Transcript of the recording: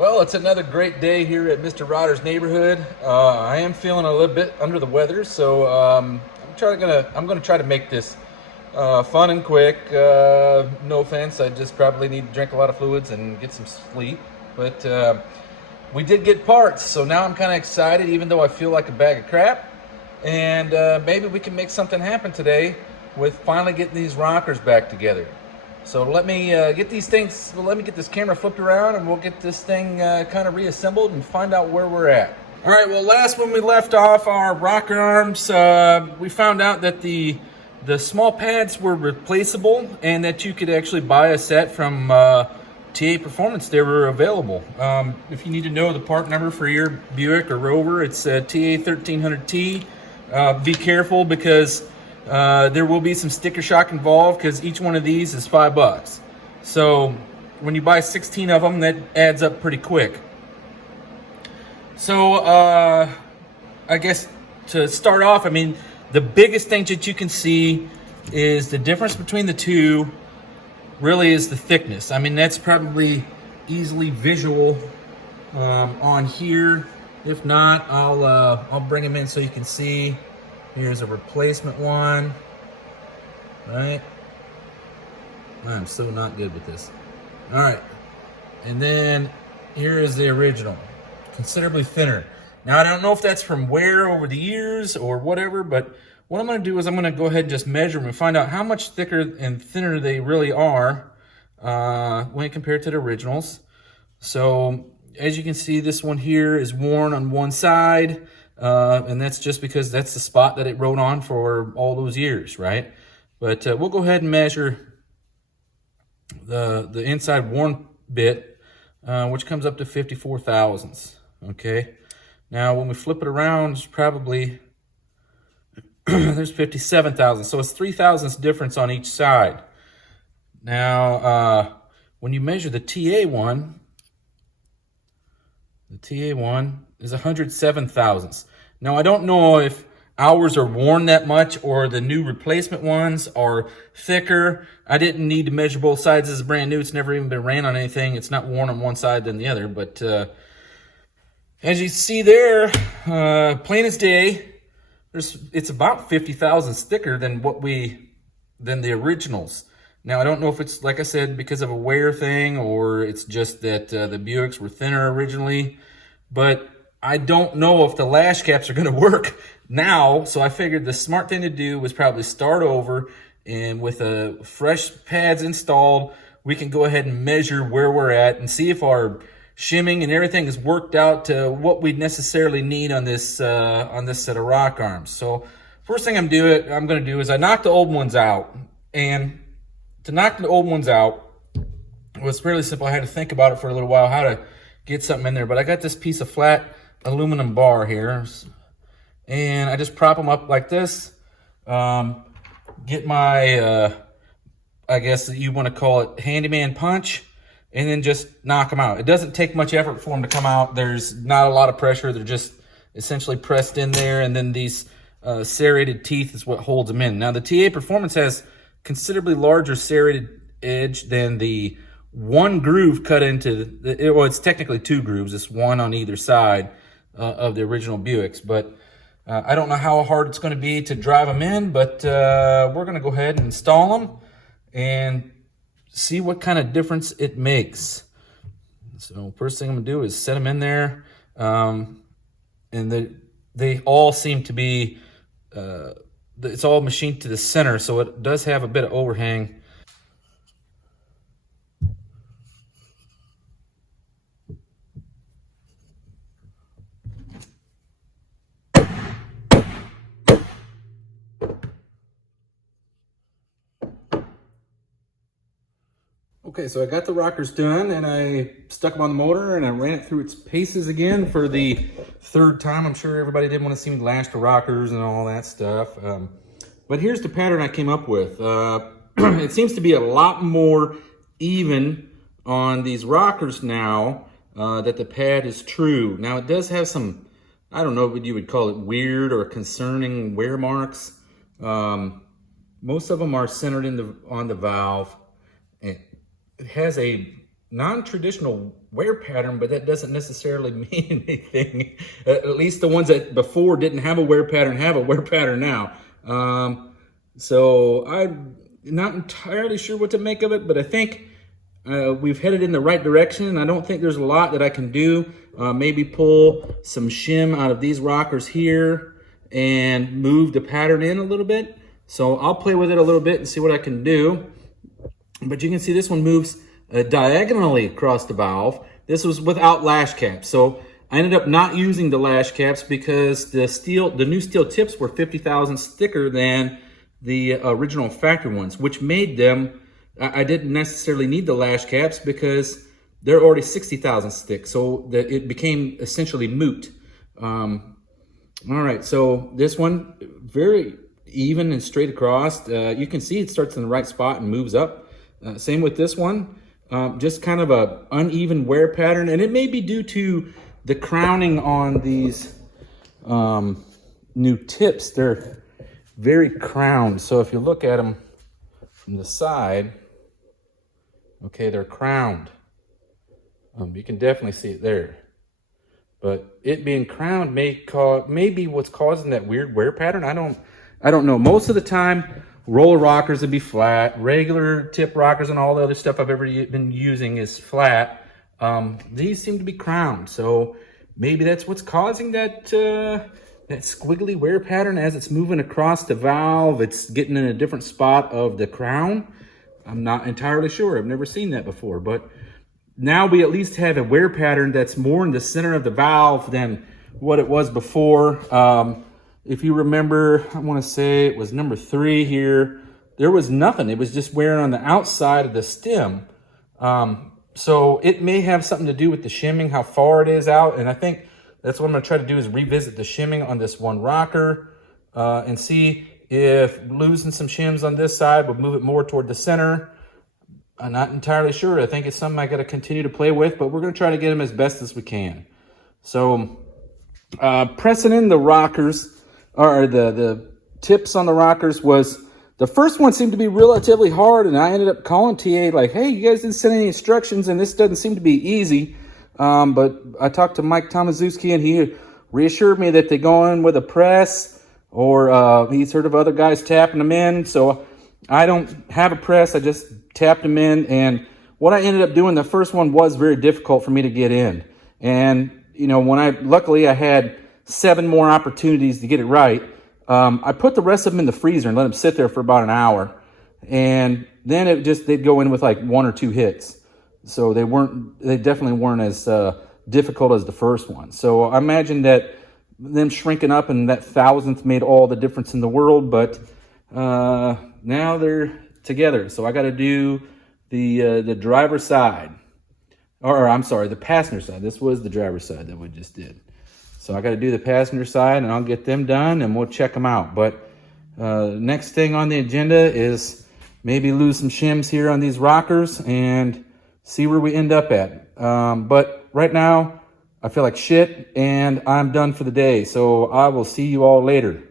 Well, it's another great day here at Mr. Rodder's neighborhood. I am feeling a little bit under the weather, so I'm gonna try to make this fun and quick. No offense, I just probably need to drink a lot of fluids and get some sleep. But we did get parts, so now I'm kind of excited, even though I feel like a bag of crap. And maybe we can make something happen today with finally getting these rockers back together. So let me get these things, let me get this camera flipped around and we'll get this thing kind of reassembled and find out where we're at. All right, well, last when we left off our rocker arms, we found out that the small pads were replaceable and that you could actually buy a set from TA Performance. They were available. If you need to know the part number for your Buick or Rover, it's TA 1300T. Be careful because there will be some sticker shock involved because each one of these is $5. So when you buy 16 of them, that adds up pretty quick. So I guess to start off, I mean, the biggest thing that you can see is the difference between the two really is the thickness. I mean, that's probably easily visual on here. If not, I'll bring them in so you can see. Here's a replacement one, right? I'm so not good with this. All right, and then here is the original, considerably thinner. Now, I don't know if that's from wear over the years or whatever, but what I'm gonna do is I'm gonna go ahead and just measure them and find out how much thicker and thinner they really are when compared to the originals. So, as you can see, this one here is worn on one side. And that's just because that's the spot that it rode on for all those years, right? But we'll go ahead and measure the inside worn bit, which comes up to 54 thousandths, okay? Now, when we flip it around, it's probably, there's 57 thousandths, so it's 3 thousandths difference on each side. Now, when you measure the TA one is 107 thousandths. Now, I don't know if ours are worn that much or the new replacement ones are thicker. I didn't need to measure both sides. This is brand new. It's never even been ran on anything. It's not worn on one side than the other. But as you see there, plain as day, it's about 50 thousandths thicker than than the originals. Now, I don't know if it's, like I said, because of a wear thing or it's just that the Buicks were thinner originally, but I don't know if the lash caps are going to work now, so I figured the smart thing to do was probably start over, and with fresh pads installed, we can go ahead and measure where we're at and see if our shimming and everything is worked out to what we necessarily need on this set of rock arms. So first thing I'm going to do is I knocked the old ones out, and to knock the old ones out was fairly simple. I had to think about it for a little while how to get something in there, but I got this piece of flat aluminum bar here, and I just prop them up like this. Get my, I guess you want to call it handyman punch, and then just knock them out. It doesn't take much effort for them to come out. There's not a lot of pressure. They're just essentially pressed in there, and then these serrated teeth is what holds them in. Now, the TA Performance has considerably larger serrated edge than the one groove cut into well, it's technically two grooves. It's one on either side of the original Buicks, but I don't know how hard it's going to be to drive them in, but we're going to go ahead and install them and see what kind of difference it makes. So first thing I'm going to do is set them in there, and they all seem to be, it's all machined to the center, so it does have a bit of overhang. Okay, so I got the rockers done, and I stuck them on the motor, and I ran it through its paces again for the third time. I'm sure everybody didn't want to see me lash the rockers and all that stuff. But here's the pattern I came up with. It seems to be a lot more even on these rockers now that the pad is true. Now, it does have some, I don't know what you would call it, weird or concerning wear marks. Most of them are centered on the valve. It has a non-traditional wear pattern, but that doesn't necessarily mean anything. At least the ones that before didn't have a wear pattern have a wear pattern now. So I'm not entirely sure what to make of it, but I think we've headed in the right direction. I don't think there's a lot that I can do. Maybe pull some shim out of these rockers here and move the pattern in a little bit. So I'll play with it a little bit and see what I can do. But you can see this one moves diagonally across the valve. This was without lash caps. So I ended up not using the lash caps because the new steel tips were 50 thousandths thicker than the original factory ones, which made them, I didn't necessarily need the lash caps because they're already 60 thousandths thick. So that it became essentially moot. All right, so this one, very even and straight across. You can see it starts in the right spot and moves up. Same with this one. Just kind of a uneven wear pattern, and it may be due to the crowning on these new tips. They're very crowned. So if you look at them from the side, okay, they're crowned. You can definitely see it there. But it being crowned may be what's causing that weird wear pattern. I don't know. Most of the time, roller rockers would be flat. Regular tip rockers and all the other stuff I've ever been using is flat. These seem to be crowned, so maybe that's what's causing that that squiggly wear pattern as it's moving across the valve. It's getting in a different spot of the crown. I'm not entirely sure. I've never seen that before, but now we at least have a wear pattern that's more in the center of the valve than what it was before. If you remember, I want to say it was number 3 here, there was nothing. It was just wearing on the outside of the stem. So it may have something to do with the shimming, how far it is out. And I think that's what I'm going to try to do is revisit the shimming on this one rocker and see if losing some shims on this side would move it more toward the center. I'm not entirely sure. I think it's something I got to continue to play with, but we're going to try to get them as best as we can. So pressing in the rockers, or the tips on the rockers, was the first one seemed to be relatively hard, and I ended up calling TA like, hey, you guys didn't send any instructions, and this doesn't seem to be easy. But I talked to Mike Tomaszewski, and he reassured me that they go in with a press, or he's heard of other guys tapping them in. So I don't have a press. I just tapped them in, and what I ended up doing, the first one was very difficult for me to get in. And, you know, luckily I had 7 more opportunities to get it right. I put the rest of them in the freezer and let them sit there for about an hour. And then they'd go in with like 1 or 2 hits. So they definitely weren't as difficult as the first one. So I imagine that them shrinking up and that thousandth made all the difference in the world, but now they're together. So I got to do the driver's side, or I'm sorry, the passenger side. This was the driver's side that we just did. So I got to do the passenger side, and I'll get them done, and we'll check them out. But next thing on the agenda is maybe lose some shims here on these rockers and see where we end up at. But right now, I feel like shit, and I'm done for the day. So I will see you all later.